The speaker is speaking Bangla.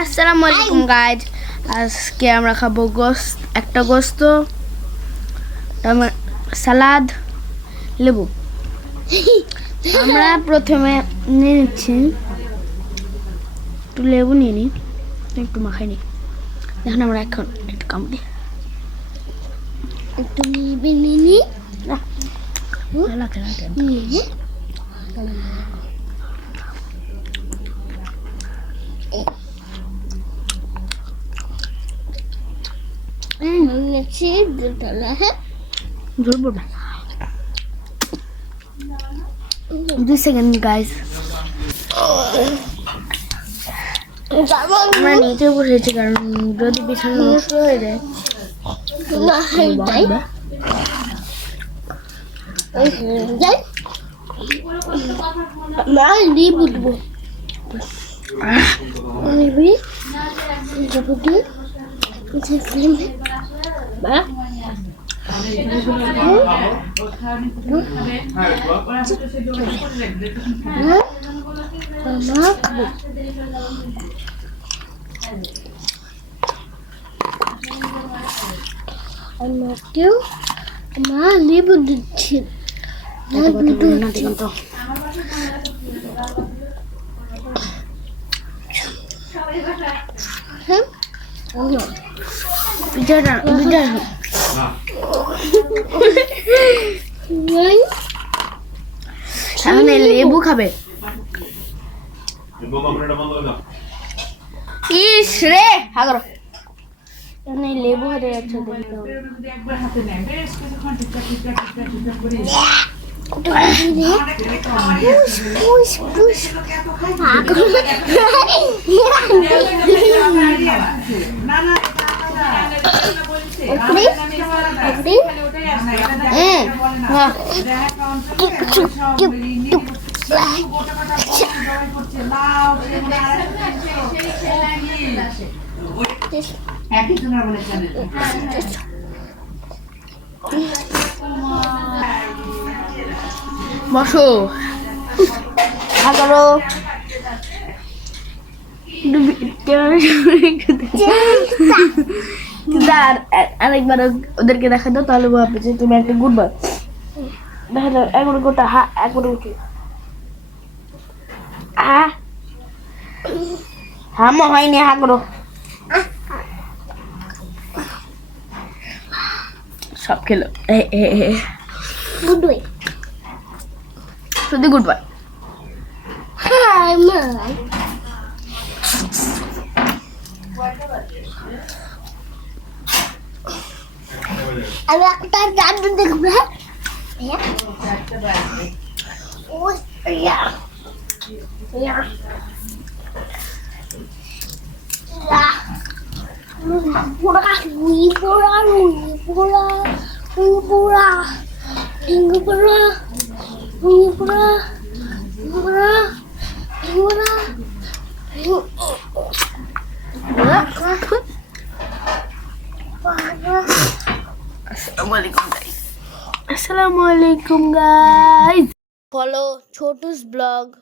আসসালামু আলাইকুম গাইজ। আজকে আমরা খাবো একটা গোস্ত, সালাদ, লেবু। আমরা প্রথমে নিয়ে নিচ্ছি, একটু লেবু নিয়ে নিই, একটু মাখাই নিই। দেখুন আমরা এখন একটু কামড়ি একটু নিয়ে নিই। দুই সেকেন্ড গাইজ। আমরা নিচে বসেছি কারণ যদি বিছানা নষ্ট হয়ে যায় আমাকেও মা লেবু দিচ্ছে। লেবু খাবে। ইস রে হাগর লেবু হাতে যাচ্ছে। বসো করো। আরেকবার ওদেরকে দেখা দাও, তাহলে ভাববে যে তুমি একটা গুড বয়। দেখা দাও একবার গোটা একবার উঠে হামো হয়নি। করো সব খেলো। গুড বয়, শুধু গুড বয়। আমি একটা জাদু দেখবো। Assalamualaikum guys. Follow Chotu's blog.